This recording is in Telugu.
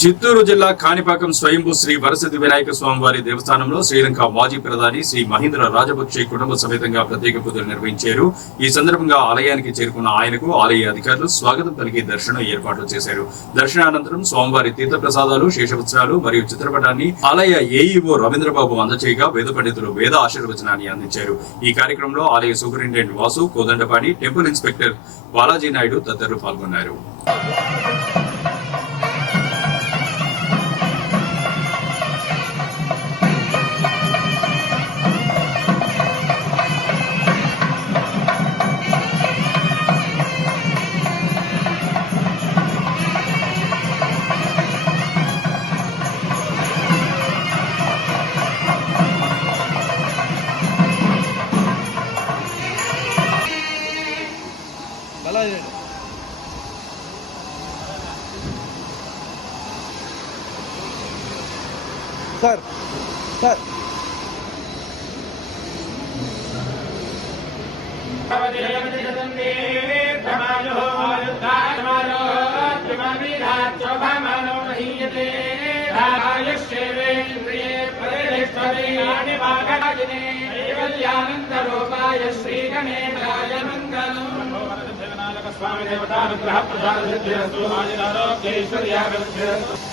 చిత్తూరు జిల్లా కాణిపాకం స్వయంభూ శ్రీ వరసిద్ధి వినాయక స్వామివారి దేవస్థానంలో శ్రీలంక మాజీ ప్రధాని శ్రీ మహీంద్ర రాజపక్షే కుటుంబ సమేతంగా ప్రత్యేక పూజలు నిర్వహించారు. ఈ సందర్భంగా ఆలయానికి చేరుకున్న ఆయనకు ఆలయ అధికారులు స్వాగతం పలికి దర్శనం ఏర్పాట్లు చేశారు. దర్శనానంతరం స్వామివారి తీర్థ ప్రసాదాలు, శేషవస్త్రాలు మరియు చిత్రపటాన్ని ఆలయ ఏఈఓ రవీంద్రబాబు అందచేయగా వేద పండితులు వేద ఆశీర్వచనాన్ని అందించారు. ఈ కార్యక్రమంలో ఆలయ superintendent Vasu, Kodandapani, temple inspector Balaji Naidu తదితరులు పాల్గొన్నారు. सर सर श्री गणेशाय मंगलम् स्वामी देवता अनुग्रह प्रसाद सिद्धिरस्तु आयुरारोग्यैश्वर्याभिवृद्धिरस्तु।